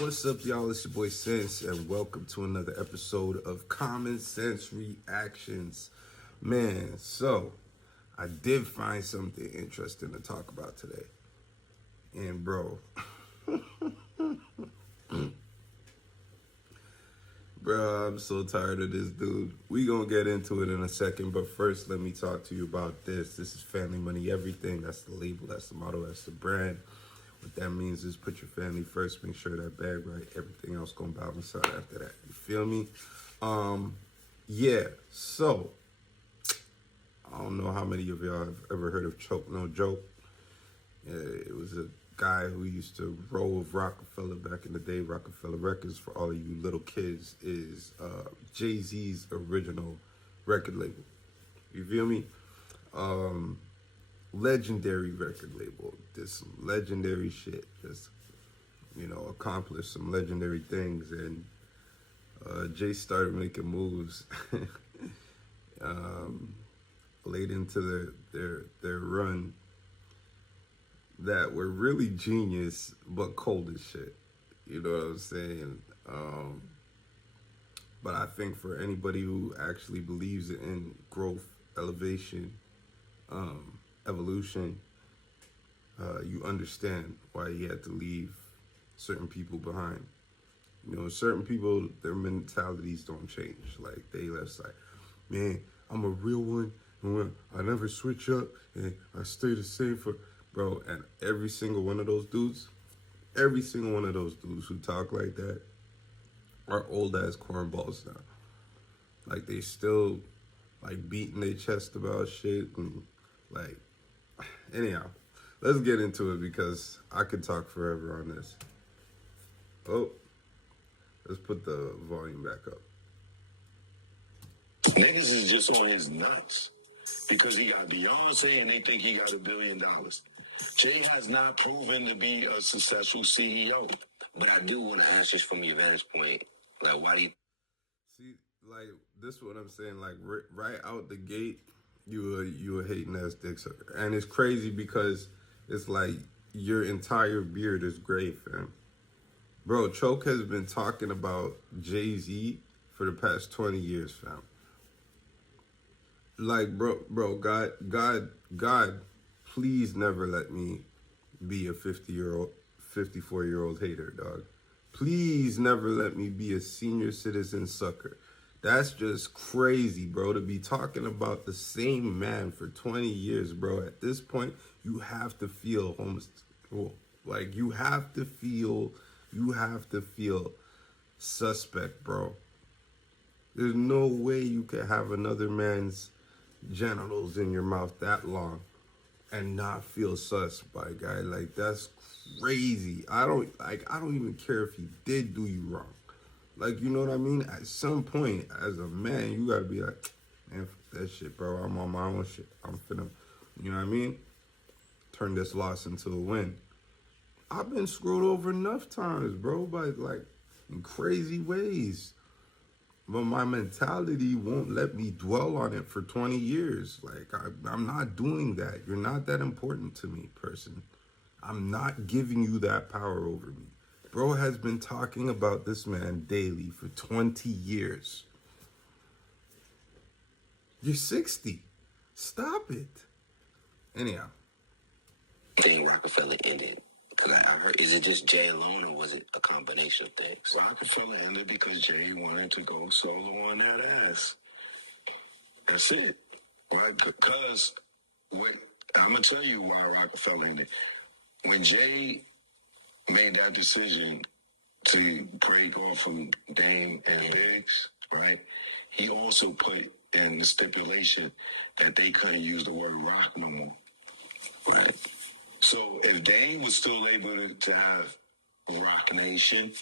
What's up, y'all? It's your boy Sense, and welcome to another episode of Common Sense Reactions. Man, so I did find something interesting to talk about today. And, bro, I'm so tired of this dude. We gonna get into it in a second, but first, let me talk to you about this. This is Family Money Everything. That's the label, that's the motto, that's the brand. What that means is put your family first, make sure that bag right, everything else gonna balance out after that. You feel me? Yeah, so I don't know how many of y'all have ever heard of Choke No Joke. It was a guy who used to roll with Rockefeller back in the day. Rockefeller Records, for all of you little kids, is Jay-Z's original record label. You feel me? Legendary record label. Did some legendary shit. Just, accomplished some legendary things. And Jay started making moves late into their run that were really genius, but cold as shit. You know what I'm saying? But I think for anybody who actually believes in growth, elevation, evolution, you understand why he had to leave certain people behind. Certain people, their mentalities don't change. Like, they left like, man, I'm a real one, and I never switch up, and I stay the same for, bro. And every single one of those dudes who talk like that are old ass cornballs now. Like, they still like beating their chest about shit, and like, anyhow, let's get into it because I could talk forever on this. Oh, let's put the volume back up. Niggas is just on his nuts because he got Beyonce and they think he got $1 billion. Jay has not proven to be a successful CEO. But I do want to ask this from your vantage point. Like, why do you... See, like, this is what I'm saying. Like, right out the gate, you a hating ass dick sucker. And it's crazy because it's like your entire beard is gray, fam. Bro, Choke has been talking about Jay-Z for the past 20 years, fam. Like, bro, God, please never let me be a 54-year-old hater, dog. Please never let me be a senior citizen sucker. That's just crazy, bro, to be talking about the same man for 20 years, bro. At this point, you have to feel homosexual. Like, you have to feel suspect, bro. There's no way you could have another man's genitals in your mouth that long and not feel sus by a guy. Like, that's crazy. I don't even care if he did do you wrong. Like, you know what I mean? At some point, as a man, you gotta be like, man, fuck that shit, bro. I'm on my own shit. I'm finna, you know what I mean? Turn this loss into a win. I've been screwed over enough times, bro, by, like, in crazy ways. But my mentality won't let me dwell on it for 20 years. Like, I'm not doing that. You're not that important to me, person. I'm not giving you that power over me. Bro has been talking about this man daily for 20 years. You're 60. Stop it. Anyhow. Thing Rockefeller ending? Because I heard, is it just Jay alone or was it a combination of things? Rockefeller ended because Jay wanted to go solo on that ass. That's it. Right? Because I'm going to tell you why Rockefeller ended. When Jay made that decision to break off from Dame and Biggs, right, he also put in the stipulation that they couldn't use the word rock no more. Right? So if Dame was still able to have Rock Nation,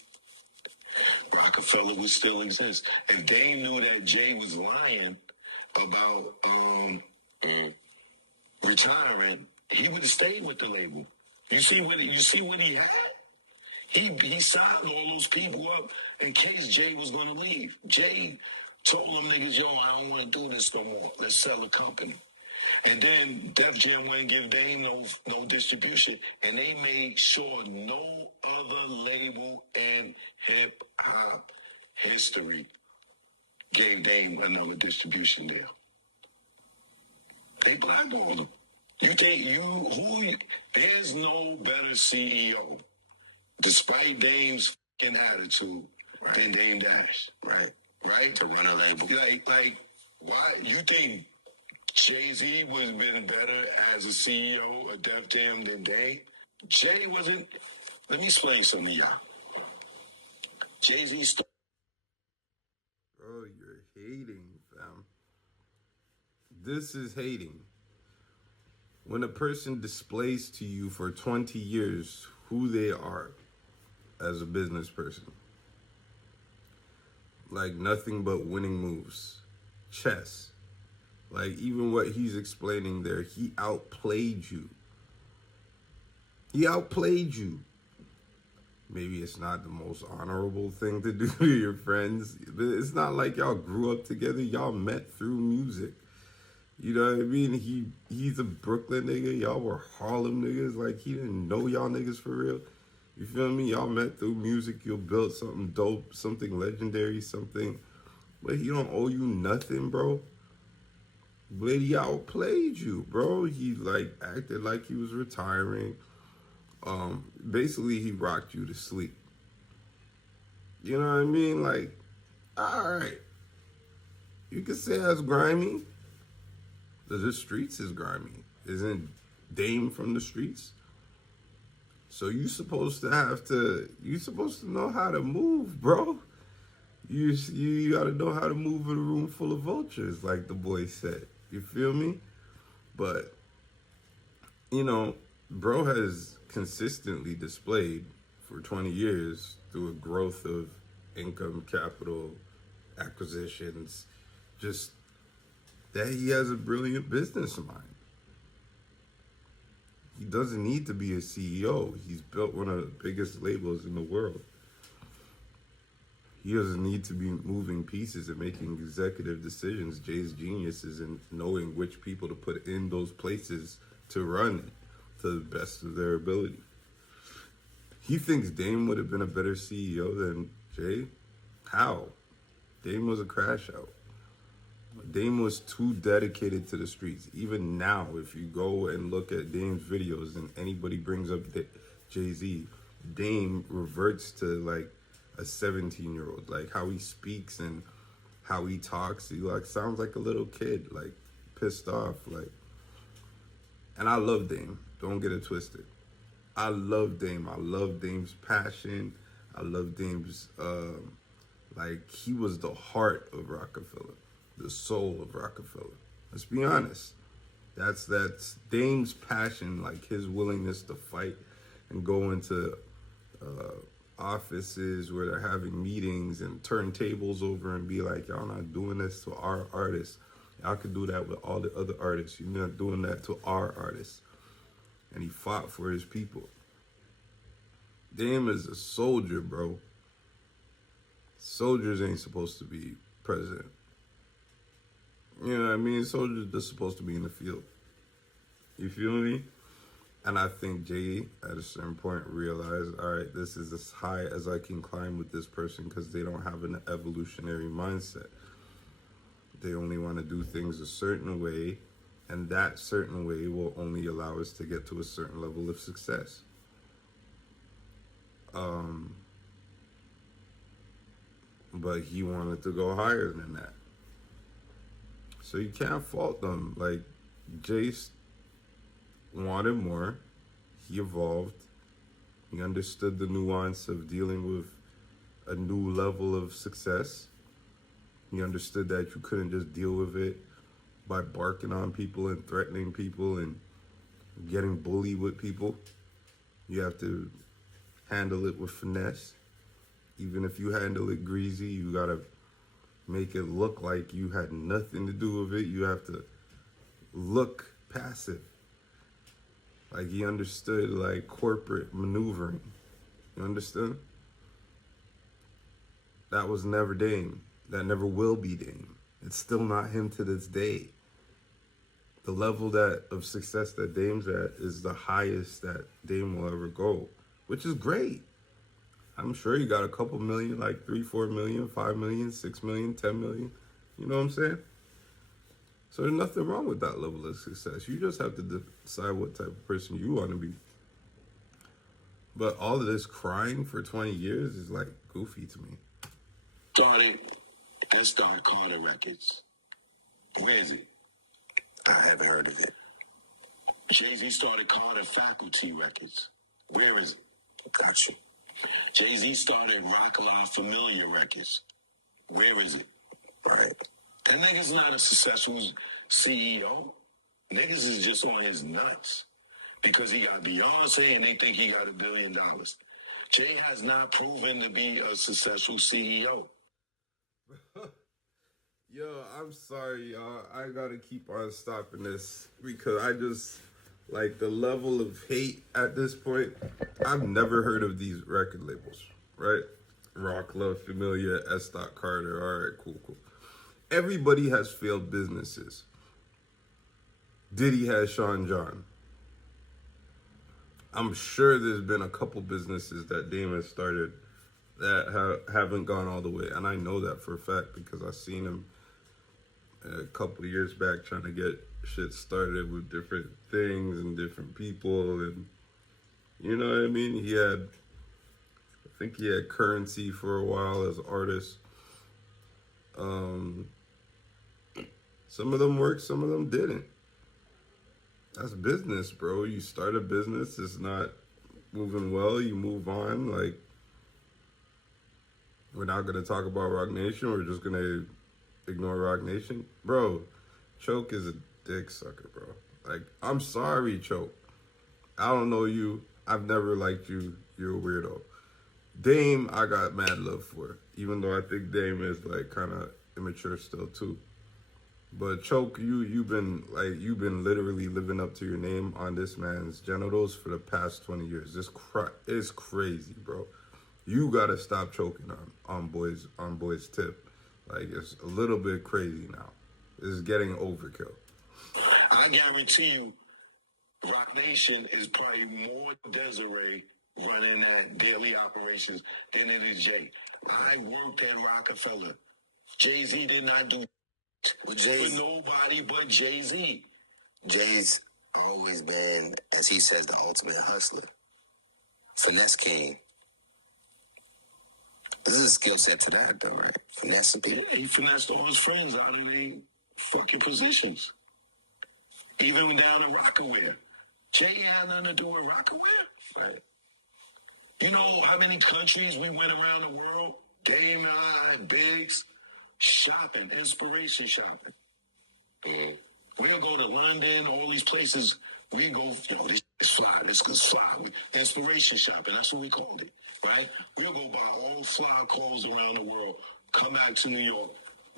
Rockefeller would still exist. If Dame knew that Jay was lying about retiring, he would have stayed with the label. You see what he had? He signed all those people up in case Jay was going to leave. Jay told them niggas, yo, I don't want to do this no more. Let's sell a company. And then Def Jam wouldn't give Dame no distribution, and they made sure no other label in hip hop history gave Dame another distribution deal. They blackballed him. You think there's no better CEO, despite Dame's fucking attitude, than Dame Dash. Right? To run a label. Like, why? You think Jay-Z would have been better as a CEO of Def Jam than Dame? Jay wasn't. Let me explain something to y'all. Jay-Z started. Bro, you're hating, fam. This is hating. When a person displays to you for 20 years who they are as a business person, like nothing but winning moves, chess, like even what he's explaining there, he outplayed you. He outplayed you. Maybe it's not the most honorable thing to do to your friends. It's not like y'all grew up together. Y'all met through music. You know what I mean? He's a Brooklyn nigga. Y'all were Harlem niggas. Like, he didn't know y'all niggas for real. You feel me? Y'all met through music. You built something dope, something legendary, something. But he don't owe you nothing, bro. But he outplayed you, bro. He, like, acted like he was retiring. Basically, he rocked you to sleep. You know what I mean? Like, all right. You can say that's grimy. The streets is grimy. Isn't Dame from the streets? So you supposed to know how to move, bro. You gotta know how to move in a room full of vultures, like the boy said. You feel me? But, you know, bro has consistently displayed for 20 years through a growth of income, capital, acquisitions, just that he has a brilliant business mind. He doesn't need to be a CEO. He's built one of the biggest labels in the world. He doesn't need to be moving pieces and making executive decisions. Jay's genius is in knowing which people to put in those places to run it to the best of their ability. He thinks Dame would have been a better CEO than Jay. How? Dame was a crash out. Dame was too dedicated to the streets. Even now, if you go and look at Dame's videos and anybody brings up Jay-Z, Dame reverts to like a 17-year-old. Like how he speaks and how he talks, he like sounds like a little kid, like pissed off. Like, and I love Dame. Don't get it twisted. I love Dame. I love Dame's passion. I love Dame's like he was the heart of Rockefeller. The soul of Rockefeller. Let's be honest. That's Dame's passion, like his willingness to fight and go into offices where they're having meetings and turn tables over and be like, y'all not doing this to our artists. Y'all could do that with all the other artists. You're not doing that to our artists. And he fought for his people. Dame is a soldier, bro. Soldiers ain't supposed to be president. You know what I mean? Soldiers are just supposed to be in the field. You feel me? And I think Jay, at a certain point, realized, all right, this is as high as I can climb with this person because they don't have an evolutionary mindset. They only want to do things a certain way, and that certain way will only allow us to get to a certain level of success. But he wanted to go higher than that. So you can't fault them. Like, Jace wanted more. He evolved. He understood the nuance of dealing with a new level of success. He understood that you couldn't just deal with it by barking on people and threatening people and getting bullied with people. You have to handle it with finesse. Even if you handle it greasy, you gotta make it look like you had nothing to do with it. You have to look passive. Like he understood like corporate maneuvering. You understand? That was never Dame. That never will be Dame. It's still not him to this day. The level of success that Dame's at is the highest that Dame will ever go, which is great. I'm sure he got a couple million, like 3, 4 million, 5 million, 6 million, 10 million. You know what I'm saying? So there's nothing wrong with that level of success. You just have to decide what type of person you want to be. But all of this crying for 20 years is like goofy to me. Started S. Carter Records. Where is it? I haven't heard of it. Jay-Z started Carter Faculty Records. Where is it? Got you. Jay-Z started Rock La Familia Records. Where is it? Right. That nigga's not a successful CEO. Niggas is just on his nuts. Because he got Beyonce and they think he got $1 billion. Jay has not proven to be a successful CEO. Yo, I'm sorry, y'all. I gotta keep on stopping this because I just, like, the level of hate at this point. I've never heard of these record labels, right? Rock, Love, Familia, S. Carter. All right, cool. Everybody has failed businesses. Diddy has Sean John. I'm sure there's been a couple businesses that Dame has started that haven't gone all the way. And I know that for a fact because I seen him a couple of years back trying to get shit started with different things and different people. And you know what I mean? I think he had Currency for a while as an artist. Some of them worked, some of them didn't. That's business, bro. You start a business, it's not moving well, you move on. Like, we're not gonna talk about Rock Nation, we're just gonna ignore Rock Nation. Bro, Choke is a dick sucker, bro. Like, I'm sorry, Choke. I don't know you. I've never liked you. You're a weirdo. Dame, I got mad love for, even though I think Dame is like kind of immature still too. But Choke, you've been literally living up to your name on this man's genitals for the past 20 years. It's crazy, bro. You gotta stop choking on boys tip. Like, it's a little bit crazy now. It's getting overkill. I guarantee you, Rock Nation is probably more Desiree running that daily operations than it is Jay. I worked at Rockefeller. Jay-Z did not do for nobody but Jay-Z. Jay's always been, as he says, the ultimate hustler. Finesse king. This is a skill set to that, though, right? Finessing people. Yeah, he finessed all his friends out of their fucking positions. Even down in Rockaware. Jay had nothing to do with Rockaware. Right. You know how many countries we went around the world? Dame and I, Biggs, shopping, inspiration shopping. We'll go to London, all these places. We go, this is fly, this is fly. Inspiration shopping, that's what we called it, right? We'll go buy all fly clothes around the world, come back to New York,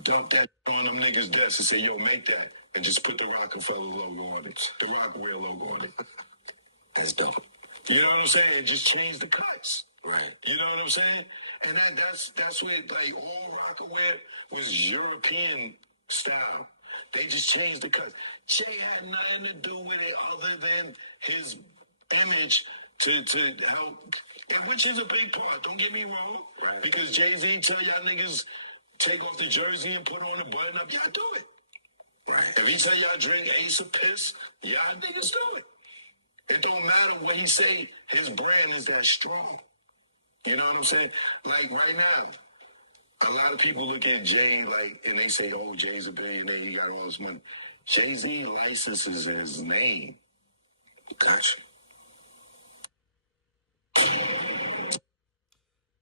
dump that on them niggas' desks and say, yo, make that. And just put the Rockefeller logo on it, the Rockaware logo on it. That's dope. You know what I'm saying? It just changed the cuts. Right. You know what I'm saying? And that's what, like, all Rockaware was European style. They just changed the cuts. Jay had nothing to do with it other than his image to help, and which is a big part. Don't get me wrong. Right. Because Jay-Z tell y'all niggas take off the jersey and put on a button up, y'all do it. Right. If he tell y'all drink Ace of Piss, y'all niggas do it. It don't matter what he say, his brand is that strong. You know what I'm saying? Like right now, a lot of people look at Jay like, and they say, oh, Jay's a billionaire, he got all this money. Jay-Z licenses his name. Gotcha.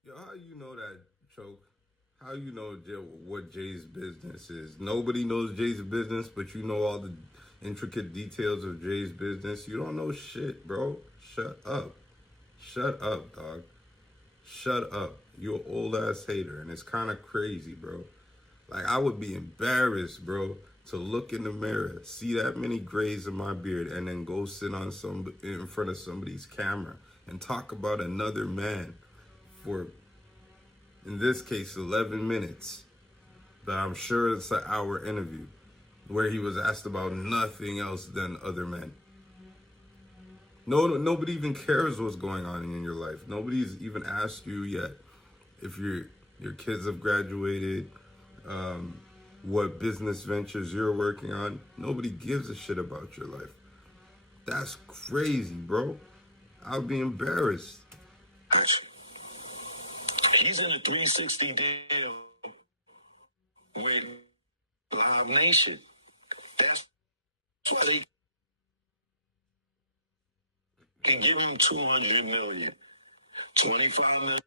Yo, how you know that, Choke? How you know what Jay's business is? Nobody knows Jay's business, but you know all the intricate details of Jay's business. You don't know shit, bro. Shut up. Shut up, dog. Shut up. You an old ass hater, and it's kind of crazy, bro. Like, I would be embarrassed, bro, to look in the mirror, see that many grays in my beard, and then go sit on in front of somebody's camera and talk about another man for, in this case, 11 minutes. But I'm sure it's an hour interview where he was asked about nothing else than other men. Nobody even cares what's going on in your life. Nobody's even asked you yet if your kids have graduated, what business ventures you're working on. Nobody gives a shit about your life. That's crazy, bro. I'll be embarrassed. He's in a 360 deal with Live Nation. That's why they can give him 200 million, 25 million.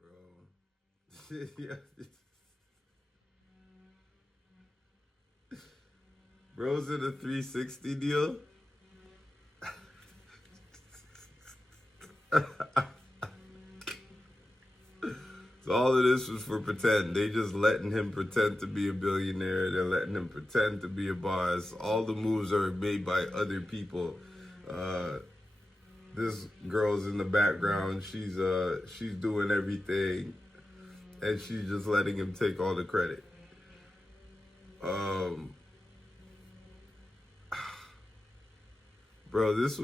Bro. Yeah. Bro's in a 360 deal. So all of this was for pretend. They just letting him pretend to be a billionaire. They're letting him pretend to be a boss. All the moves are made by other people. This girl's in the background. She's doing everything, and she's just letting him take all the credit. Bro, this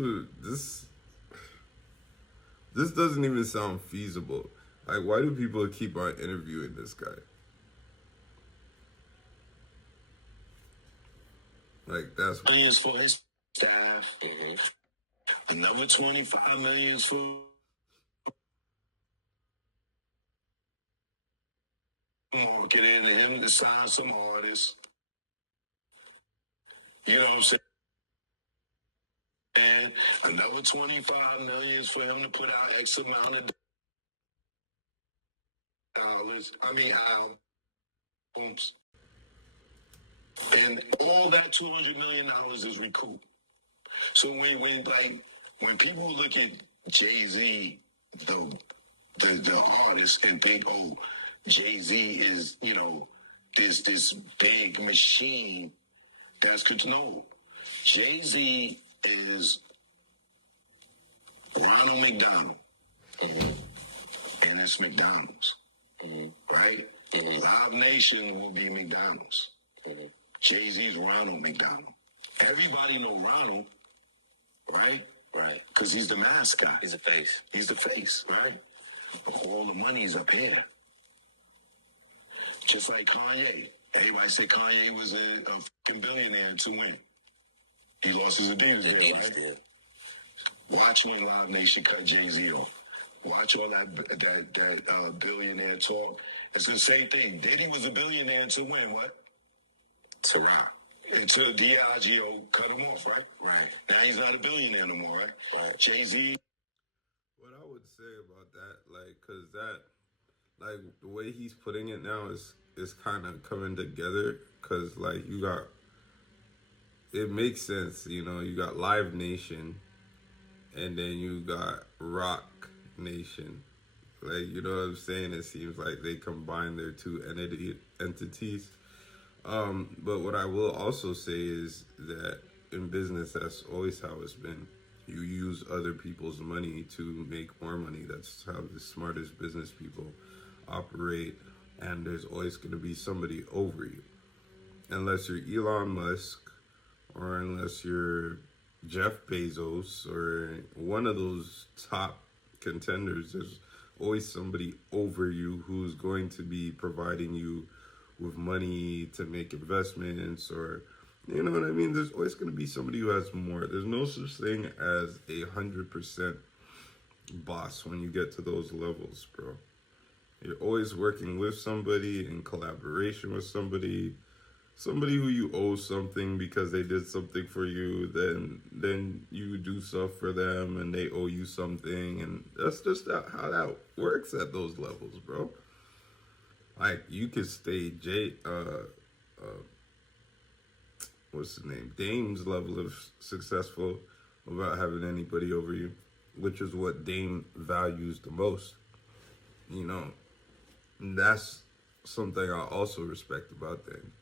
doesn't even sound feasible. Like, why do people keep on interviewing this guy? Like, that's Millions for his staff. Another 25 millions for marketing and him to sign some artists. You know what I'm saying? And another 25 millions for him to put out X amount of dollars. Albums. And all that $200 million is recouped. So when people look at Jay-Z, the artist, and think, oh, Jay-Z is, this big machine that's no. Jay-Z is Ronald McDonald. And it's McDonald's. Right? Live Nation will be McDonald's. Jay-Z's Ronald McDonald. Everybody know Ronald, right? Right. Because he's the mascot. He's the face. He's the face, right? But all the money's up here. Just like Kanye. Everybody said Kanye was a fucking billionaire to win. He lost his Adidas deal, right? Watch when Live Nation cut Jay-Z off. Watch all that billionaire talk. It's the same thing. Diddy was a billionaire to win what? To rock. Until Diageo cut him off, right? Right. Now he's not a billionaire no more, right? Jay-Z. What I would say about that, the way he's putting it now is kind of coming together, because it makes sense, you got Live Nation, and then you got Rock Nation. You know what I'm saying? It seems like they combine their two entities. But what I will also say is that in business, that's always how it's been. You use other people's money to make more money. That's how the smartest business people operate. And there's always going to be somebody over you. Unless you're Elon Musk, or unless you're Jeff Bezos, or one of those top contenders, there's always somebody over you who's going to be providing you with money to make investments, or, you know what I mean? There's always going to be somebody who has more. There's no such thing as 100% boss when you get to those levels, bro. You're always working with somebody, in collaboration with somebody who you owe something because they did something for you. Then you do stuff for them and they owe you something, and that's just how that works at those levels, bro. Like, you could stay what's the name? Dame's level of successful without having anybody over you, which is what Dame values the most. And that's something I also respect about Dame.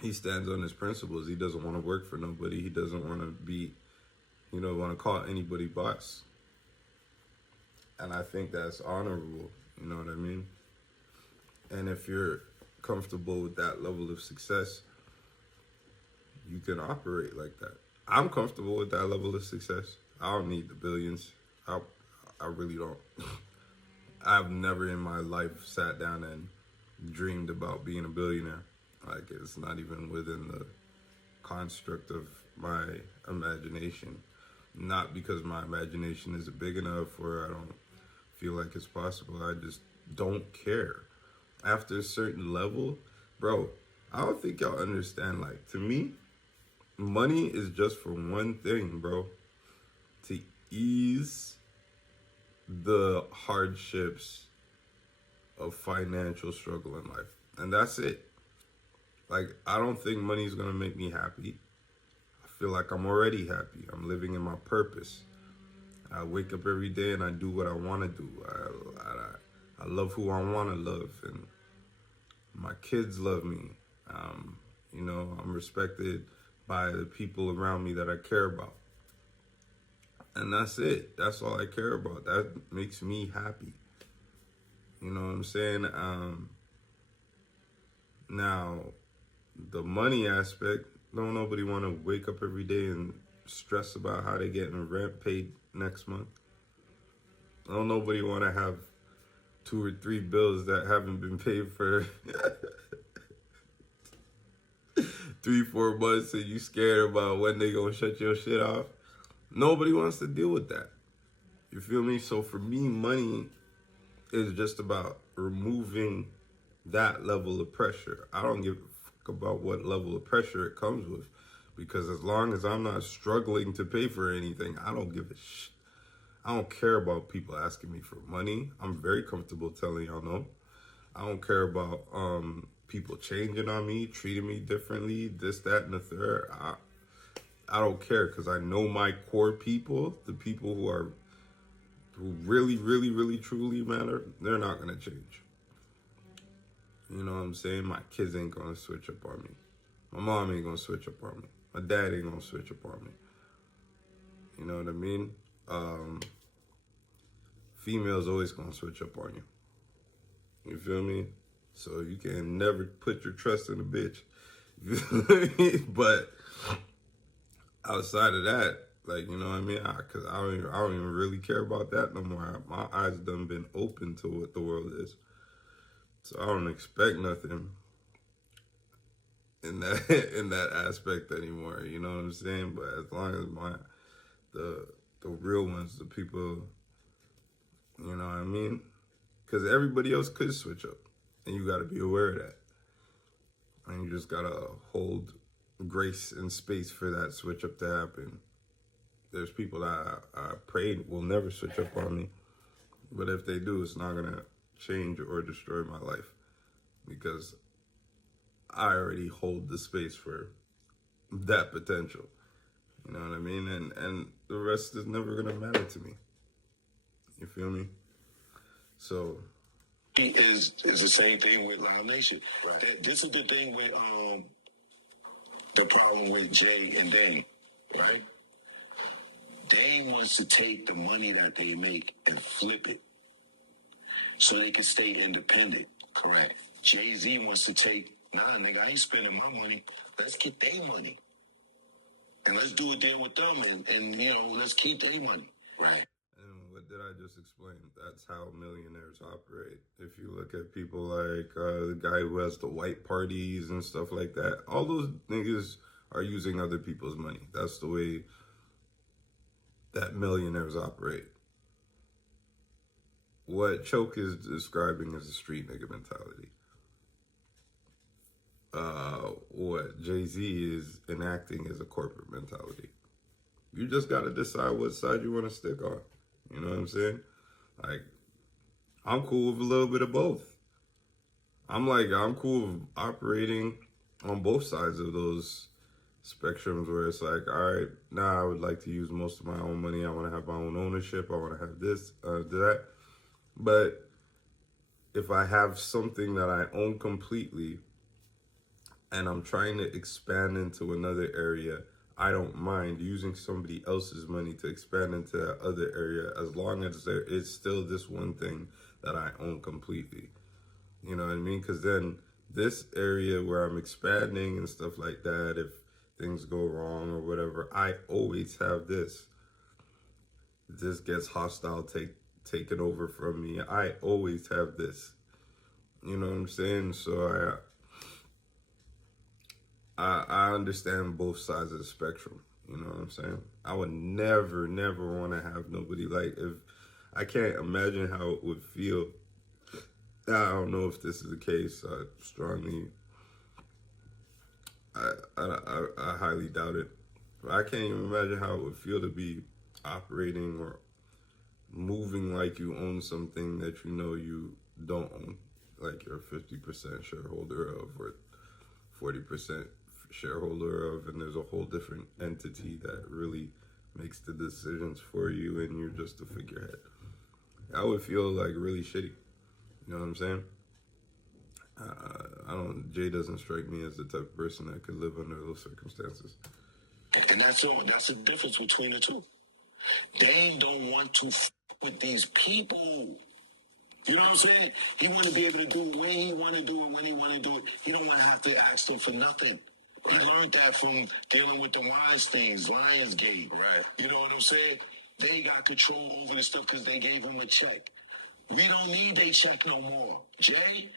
He stands on his principles. He doesn't want to work for nobody. He doesn't want to want to call anybody boss. And I think that's honorable. You know what I mean? And if you're comfortable with that level of success, you can operate like that. I'm comfortable with that level of success. I don't need the billions. I really don't. I've never in my life sat down and dreamed about being a billionaire. Like, it's not even within the construct of my imagination. Not because my imagination isn't big enough or I don't feel like it's possible. I just don't care. After a certain level, bro, I don't think y'all understand. Like, to me, money is just for one thing, bro. To ease the hardships of financial struggle in life. And that's it. Like, I don't think money's gonna make me happy. I feel like I'm already happy. I'm living in my purpose. I wake up every day and I do what I want to do. I love who I want to love, and my kids love me. I'm respected by the people around me that I care about. And that's it. That's all I care about. That makes me happy. You know what I'm saying? Now, the money aspect, don't nobody want to wake up every day and stress about how they getting rent paid next month. Don't nobody want to have 2 or 3 bills that haven't been paid for 3-4 months and you scared about when they gonna shut your shit off. Nobody wants to deal with that. You feel me? So for me, money is just about removing that level of pressure. I don't give a fuck about what level of pressure it comes with, because as long as I'm not struggling to pay for anything, I don't give a shit. I don't care about people asking me for money. I'm very comfortable telling y'all no. I don't care about people changing on me, treating me differently, this, that, and the third. I don't care, because I know my core people, the people who really, really, really, truly matter, they're not going to change. You know what I'm saying? My kids ain't going to switch up on me. My mom ain't going to switch up on me. My dad ain't going to switch up on me. You know what I mean? Females always going to switch up on you. You feel me? So you can never put your trust in a bitch. You feel me? But outside of that, like, you know what I mean? Because I don't even really care about that no more. My eyes done been open to what the world is. So I don't expect nothing in that aspect anymore. You know what I'm saying? But as long as the real ones, the people, you know what I mean? Because everybody else could switch up, and you got to be aware of that. And you just got to hold grace and space for that switch up to happen. There's people that I prayed will never switch up on me, but if they do, it's not gonna change or destroy my life, because I already hold the space for that potential. You know what I mean? And the rest is never gonna matter to me. You feel me? So is the same thing with Live Nation. Right. This is the thing with the problem with Jay and Dame, right? Dame wants to take the money that they make and flip it so they can stay independent. Correct. Jay-Z wants to take, nah, nigga, I ain't spending my money. Let's get their money. And let's do a deal with them and let's keep their money. Right. And what did I just explain? That's how millionaires operate. If you look at people like the guy who has the white parties and stuff like that, all those niggas are using other people's money. That's the way that millionaires operate. What Choke is describing is a street nigga mentality. What Jay-Z is enacting is a corporate mentality. You just got to decide what side you want to stick on. You know what I'm saying? Like, I'm cool with a little bit of both. I'm cool with operating on both sides of those spectrums, where it's like, all right, now I would like to use most of my own money. I want to have my own ownership. I want to have this, that. But if I have something that I own completely and I'm trying to expand into another area, I don't mind using somebody else's money to expand into that other area, as long as there is still this one thing that I own completely. You know what I mean? Because then this area where I'm expanding and stuff like that, if things go wrong or whatever, I always have this. This gets hostile, taken over from me. I always have this. You know what I'm saying? So I understand both sides of the spectrum. You know what I'm saying? I would never want to have nobody like, if I can't imagine how it would feel. I don't know if this is the case. I highly doubt it. But I can't even imagine how it would feel to be operating or moving like you own something that you know you don't own, like you're a 50% shareholder of or 40% shareholder of, and there's a whole different entity that really makes the decisions for you, and you're just a figurehead. I would feel like really shitty. You know what I'm saying? Jay doesn't strike me as the type of person that could live under those circumstances. And that's the difference between the two. Dame don't want to with these people. You know what I'm saying? He want to be able to do it when he want to do it, when he want to do it. He don't want to have to ask them for nothing. He learned that from dealing with the wise things, Lionsgate. Right. You know what I'm saying? They got control over the stuff because they gave him a check. We don't need their check no more. Jay,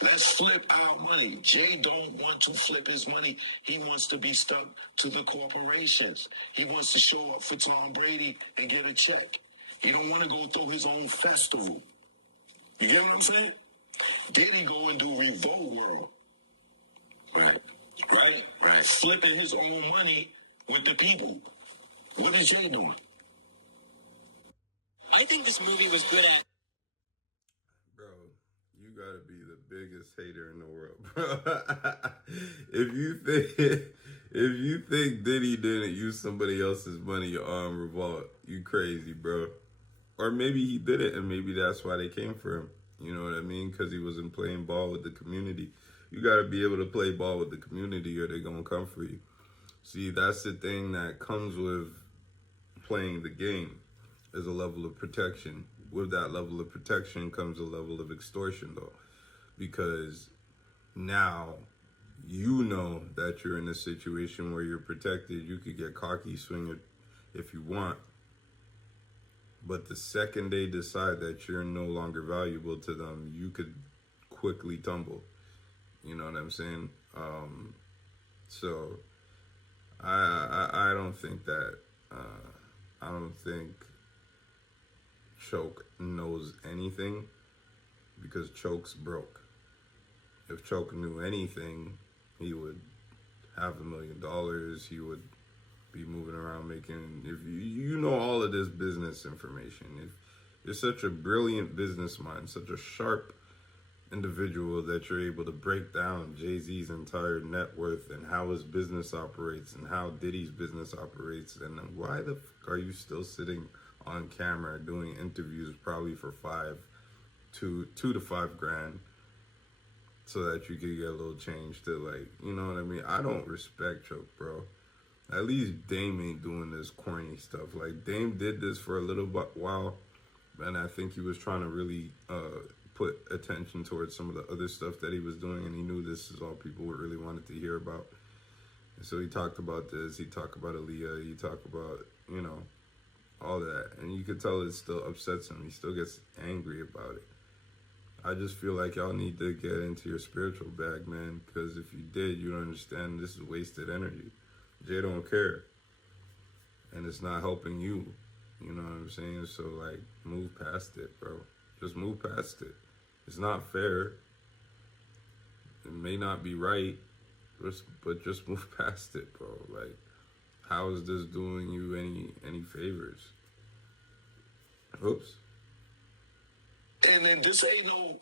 let's flip our money. Jay don't want to flip his money. He wants to be stuck to the corporations. He wants to show up for Tom Brady and get a check. He don't want to go through his own festival. You get what I'm saying? Diddy go and do Revolt World. Right. Flipping his own money with the people. What is Jay doing? I think this movie was good at... Bro, you gotta be the biggest hater in the world, bro. If you think Diddy didn't use somebody else's money on Revolt, you crazy, bro. Or maybe he did it, and maybe that's why they came for him. You know what I mean? Because he wasn't playing ball with the community. You got to be able to play ball with the community or they're going to come for you. See, that's the thing that comes with playing the game, is a level of protection. With that level of protection comes a level of extortion, though. Because now you know that you're in a situation where you're protected. You could get cocky, swing it if you want. But the second they decide that you're no longer valuable to them, you could quickly tumble. You know what I'm saying? So I don't think that, I don't think Choke knows anything, because Choke's broke. If Choke knew anything, he would have $1 million. He would be moving around making, if you know all of this business information, if you're such a brilliant business mind, such a sharp individual that you're able to break down Jay-Z's entire net worth and how his business operates and how Diddy's business operates, and why the fuck are you still sitting on camera doing interviews probably for $2 to $5 grand so that you could get a little change to, like, you know what I mean? I don't respect Choke, bro. At least Dame ain't doing this corny stuff. Like, Dame did this for a little while, and I think he was trying to really put attention towards some of the other stuff that he was doing, and he knew this is all people really wanted to hear about. And so he talked about this, he talked about Aaliyah, he talked about, you know, all that. And you could tell it still upsets him. He still gets angry about it. I just feel like y'all need to get into your spiritual bag, man, because if you did, you'd understand this is wasted energy. Jay don't care. And it's not helping you. You know what I'm saying? So, like, move past it, bro. Just move past it. It's not fair. It may not be right, but just move past it, bro. Like, how is this doing you any favors? Oops. And then this ain't no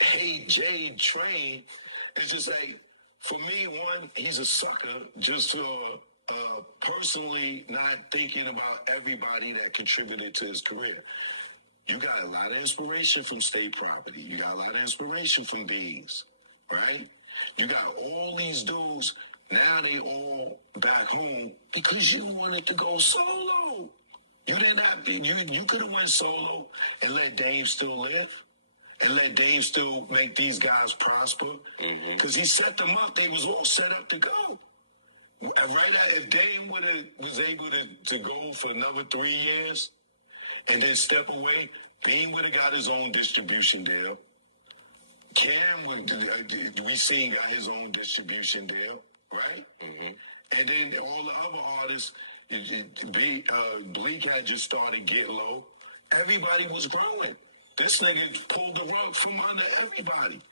hey Jay train. It's just like, for me, one, he's a sucker just for personally not thinking about everybody that contributed to his career. You got a lot of inspiration from State Property. You got a lot of inspiration from Beans, right? You got all these dudes, now they all back home because you wanted to go solo. You didn't have, you could have went solo and let Dame still live and let Dame still make these guys prosper. Because he set them up. They was all set up to go. If Dame was able to go for another 3 years and then step away, Dame would have got his own distribution deal. Cam we seen got his own distribution deal, right? Mm-hmm. And then all the other artists, Bleak had just started Get Low. Everybody was growing. This nigga pulled the rug from under everybody.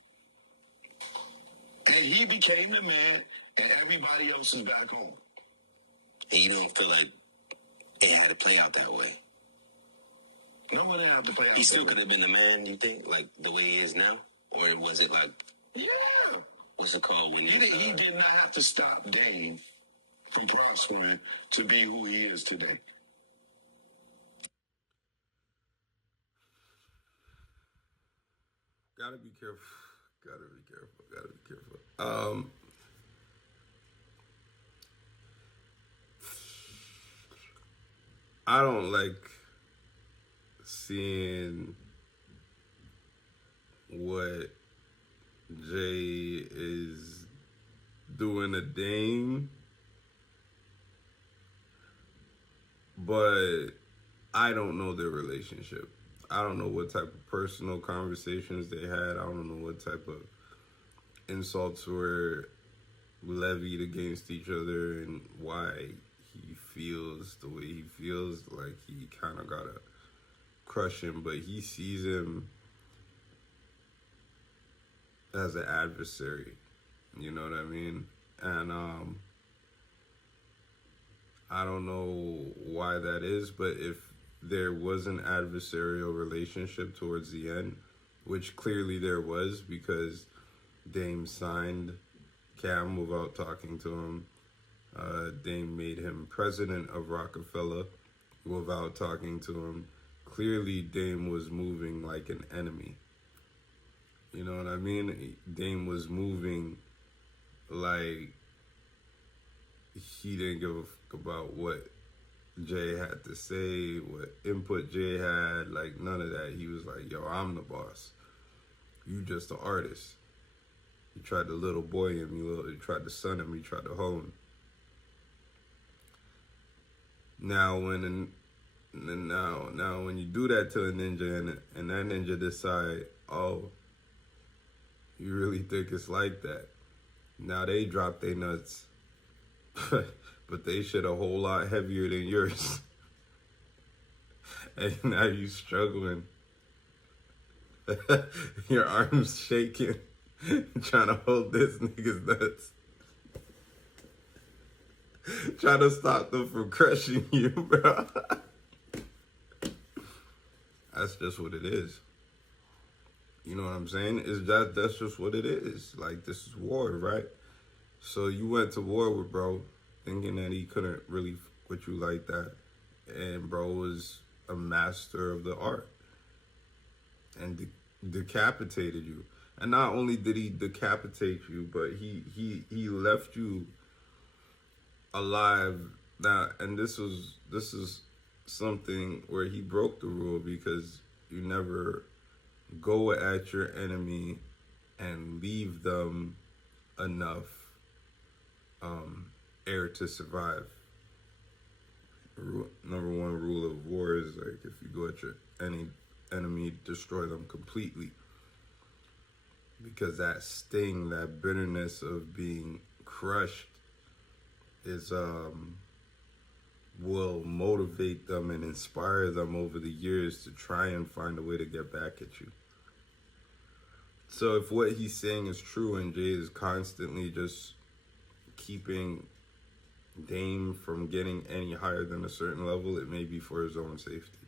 And he became the man, and everybody else is back home. And you don't feel like it had to play out that way? No one had to play out. He still could have been the man, you think, like the way he is now? Or was it like, yeah, what's it called? When he did not have to stop Dame from prospering to be who he is today. Gotta be careful. I don't like seeing what Jay is doing to Dame, but I don't know their relationship. I don't know what type of personal conversations they had. I don't know what type of insults were levied against each other and why he feels the way he feels. Like he kind of gotta crush him, but he sees him as an adversary. You know what I mean? And I don't know why that is, but if there was an adversarial relationship towards the end, which clearly there was because Dame signed Cam without talking to him. Dame made him president of Rockefeller without talking to him. Clearly Dame was moving like an enemy. You know what I mean? Dame was moving like he didn't give a fuck about what Jay had to say, what input Jay had, like none of that. He was like, yo, I'm the boss. You just an artist. You tried to little boy him, you tried to son him, you tried to hoe him. Now when you do that to a ninja and that ninja decide, oh, you really think it's like that? Now they drop their nuts, but they shit a whole lot heavier than yours. And now you struggling. Your arms shaking, trying to hold this nigga's nuts. Trying to stop them from crushing you, bro. That's just what it is. You know what I'm saying? That's just what it is. Like, this is war, right? So you went to war with bro, thinking that he couldn't really f with you like that. And bro was a master of the art. And decapitated you. And not only did he decapitate you, but he left you alive. Now, and this is something where he broke the rule, because you never go at your enemy and leave them enough air to survive. Number one rule of war is, like, if you go at your enemy, destroy them completely, because that sting, that bitterness of being crushed is will motivate them and inspire them over the years to try and find a way to get back at you. So if what he's saying is true and Jay is constantly just keeping Dame from getting any higher than a certain level, it may be for his own safety.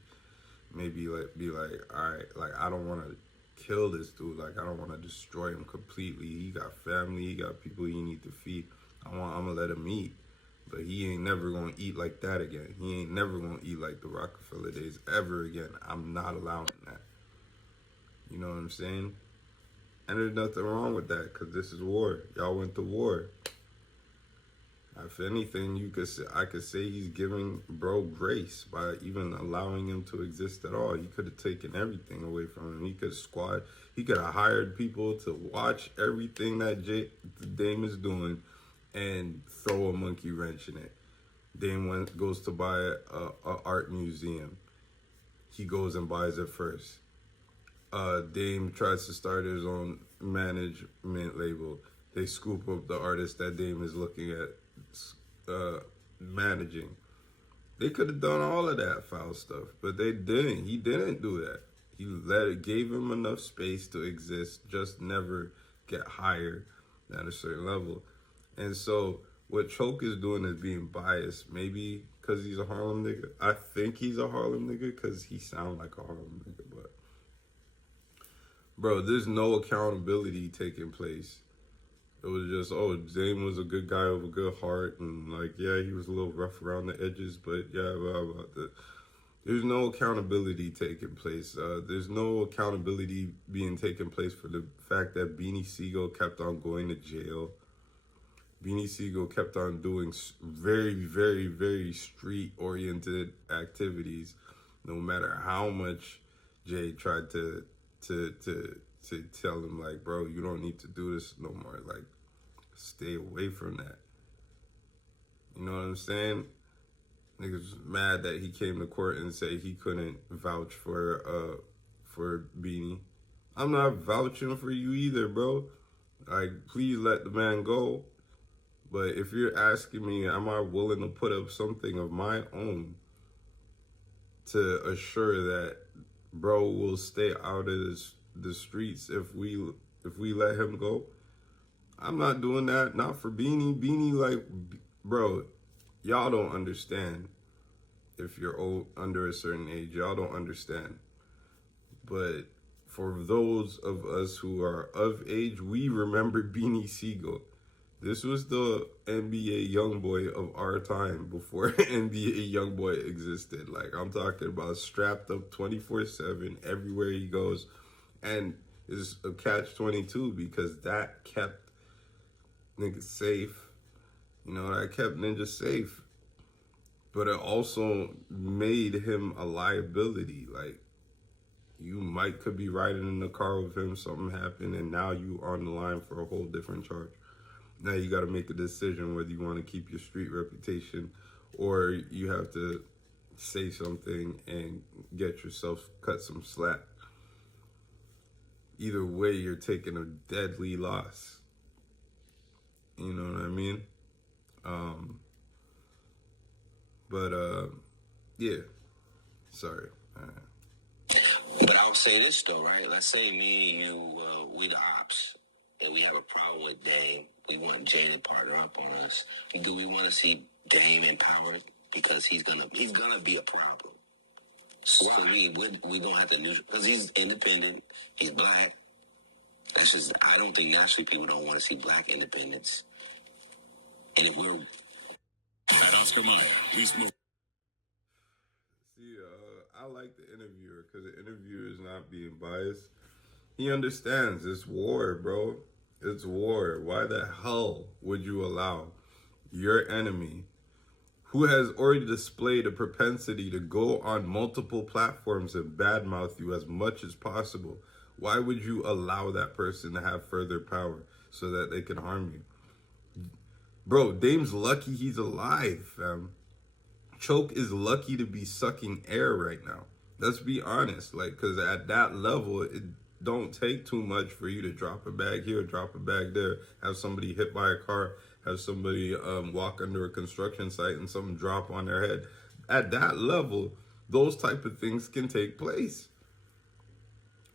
Maybe be like, all right, like, I don't want to kill this dude. Like, I don't want to destroy him completely. He got family. He got people he need to feed. I'm going to let him eat. But he ain't never going to eat like that again. He ain't never going to eat like the Rockefeller days ever again. I'm not allowing that. You know what I'm saying? And there's nothing wrong with that, because this is war. Y'all went to war. If anything, I could say he's giving bro grace by even allowing him to exist at all. He could have taken everything away from him. He could have hired people to watch everything that Dame is doing and throw a monkey wrench in it. Dame goes to buy a art museum. He goes and buys it first. Dame tries to start his own management label. They scoop up the artist that Dame is looking at managing. They could have done all of that foul stuff, but they didn't. He didn't do that. He gave him enough space to exist, just never get higher than a certain level. And so what Choke is doing is being biased, maybe because he's a Harlem nigga. I think he's a Harlem nigga because he sounds like a Harlem nigga, but bro, there's no accountability taking place. It was just, oh, Dame was a good guy with a good heart, and like, yeah, he was a little rough around the edges, but yeah, blah, blah, blah. There's no accountability taking place. There's no accountability being taken place for the fact that Beanie Sigel kept on going to jail. Beanie Sigel kept on doing very, very, very street-oriented activities, no matter how much Jay tried to tell him, like, bro, you don't need to do this no more. Like, stay away from that. You know what I'm saying? Niggas mad that he came to court and said he couldn't vouch for Beanie. I'm not vouching for you either, bro. Like, please let the man go. But if you're asking me, am I willing to put up something of my own to assure that bro will stay out of the streets if we let him go? I'm not doing that. Not for Beanie. Beanie, like, bro, y'all don't understand. If you're old, under a certain age, y'all don't understand. But for those of us who are of age, we remember Beanie Sigel. This was the NBA YoungBoy of our time before NBA YoungBoy existed. Like, I'm talking about strapped up 24/7 everywhere he goes. And it's a catch-22 because that kept niggas safe. You know, that kept Ninja safe. But it also made him a liability. Like, you could be riding in the car with him, something happened, and now you on the line for a whole different charge. Now you got to make a decision whether you want to keep your street reputation or you have to say something and get yourself cut some slack. Either way, you're taking a deadly loss. You know what I mean? Yeah. Sorry. But I would say this though, right? Let's say me and you, we the ops, and we have a problem with Dame. We want Jay to partner up on us. Do we want to see Dame empowered? Because he's gonna be a problem. So we gonna have to because he's independent. He's black. That's just, I don't think naturally people don't want to see black independence. And if we're at Oscar Mayer, he's moving. See, I like the interviewer because the interviewer is not being biased. He understands it's war, bro. It's war. Why the hell would you allow your enemy, who has already displayed a propensity to go on multiple platforms and badmouth you as much as possible, why would you allow that person to have further power so that they can harm you? Bro, Dame's lucky he's alive, fam. Choke is lucky to be sucking air right now. Let's be honest, like, because at that level, it don't take too much for you to drop a bag here, drop a bag there, have somebody hit by a car, have somebody walk under a construction site and something drop on their head. At that level, those type of things can take place.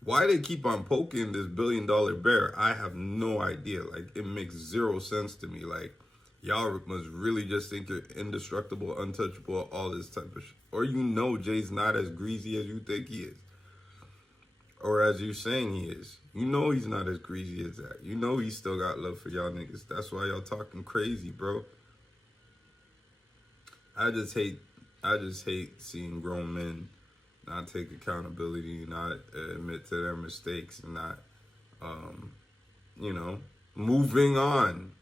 Why they keep on poking this $1 billion bear, I have no idea. Like, it makes zero sense to me. Like, y'all must really just think you're indestructible, untouchable, all this type of shit. Or you know Jay's not as greasy as you think he is. Or as you're saying he is. You know he's not as greasy as that. You know he's still got love for y'all niggas. That's why y'all talking crazy, bro. I just hate seeing grown men not take accountability, not admit to their mistakes, and not, moving on.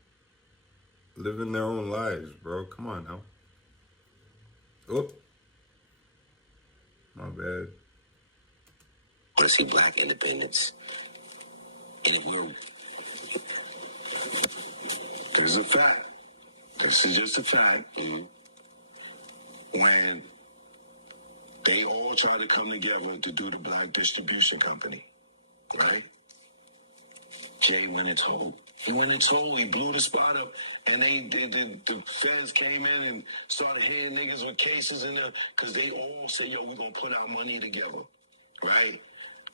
Living their own lives, bro. Come on now. Oh. My bad. Want to see black independence. And if we're... This is a fact. This is just a fact. When they all try to come together to do the Black Distribution Company, right? Jay went and told. He went and told. He blew the spot up, and the feds came in and started hitting niggas with cases in there because they all said, "Yo, we're gonna put our money together, right?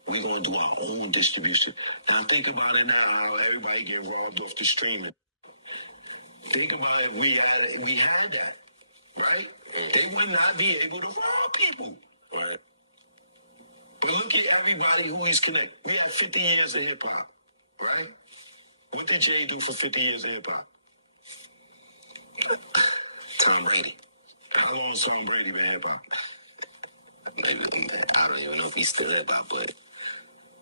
We're gonna do our own distribution." Now think about it now, how everybody get robbed off the streaming. Think about it. We had that, right? They would not be able to rob people, right? But look at everybody who he's connected. We have 50 years of hip hop, right? What did Jay do for 50 years of hip hop? Tom Brady. How long has Tom Brady been hip hop? I don't even know if he's still hip hop, but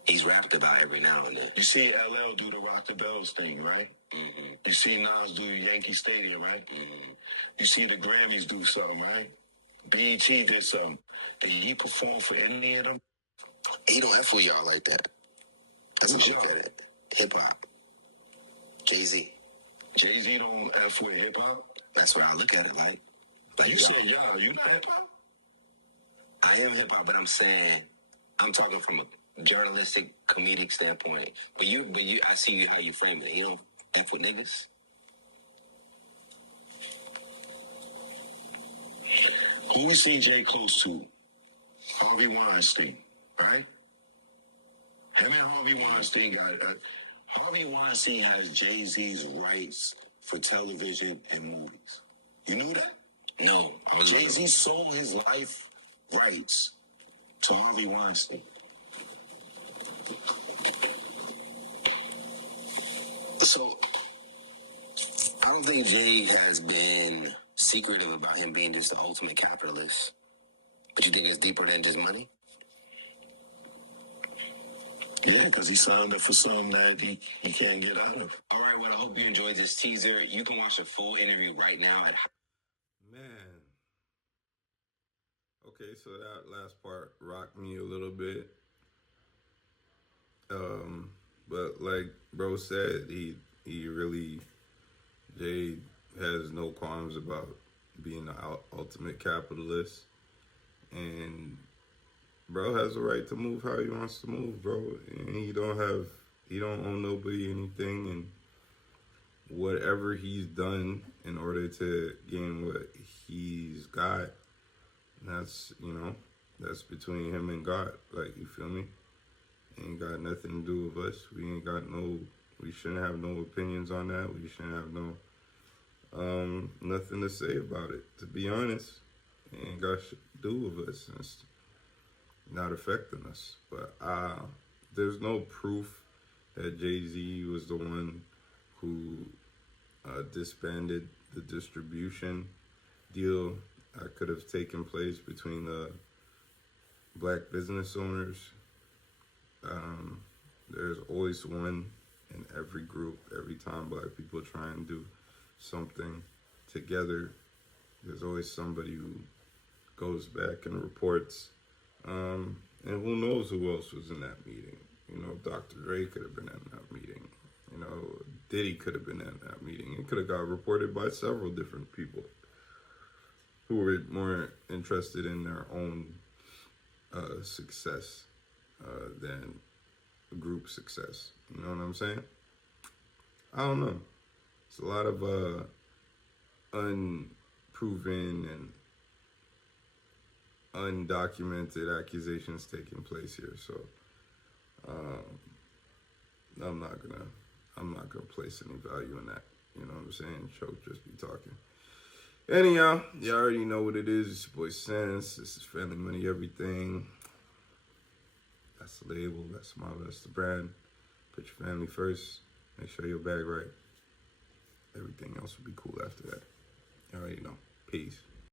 he's rapped about every now and then. You see LL do the Rock the Bells thing, right? Mm-hmm. You see Nas do Yankee Stadium, right? Mm-hmm. You see the Grammys do something, right? BET did something. Did he perform for any of them? He don't F with y'all like that. That's what you get it. Hip hop. Jay-Z. Jay-Z don't F with hip hop? That's what I look at it like. But you said y'all, you not hip hop? I am hip hop, but I'm saying, I'm talking from a journalistic, comedic standpoint. But you, I see how you frame it. You don't F with niggas? Who you see Jay close to? Harvey Weinstein, right? Him and Harvey Weinstein got Harvey Weinstein has Jay-Z's rights for television and movies. You knew that? No. Jay-Z sold his life rights to Harvey Weinstein. So, I don't think Jay has been secretive about him being just the ultimate capitalist. But you think it's deeper than just money? Yeah, because he signed up for something that he can't get out of. All right, well, I hope you enjoyed this teaser. You can watch the full interview right now at... Man. Okay, so that last part rocked me a little bit. But like bro said, he really, Jay has no qualms about being the ultimate capitalist. And bro has a right to move how he wants to move, bro. And he don't owe nobody anything. And whatever he's done in order to gain what he's got, that's between him and God. Like, you feel me? Ain't got nothing to do with us. We shouldn't have no opinions on that. We shouldn't have nothing to say about it. To be honest, it ain't got shit to do with us. It's not affecting us. But there's no proof that Jay-Z was the one who disbanded the distribution deal that could have taken place between the black business owners. There's always one in every group. Every time black people try and do something together, there's always somebody who goes back and reports. And who knows who else was in that meeting? You know, Dr. Dre could have been in that meeting. You know, Diddy could have been in that meeting. It could have got reported by several different people who were more interested in their own success than group success. You know what I'm saying? I don't know. It's a lot of unproven and undocumented accusations taking place here. So I'm not gonna place any value in that. You know what I'm saying? Choke just be talking. Anyhow, you already know what it is. It's your boy Sense. This is Family Money Everything. That's the label. That's the model. That's the brand. Put your family first. Make sure your bag right. Everything else will be cool after that. You already know. Peace.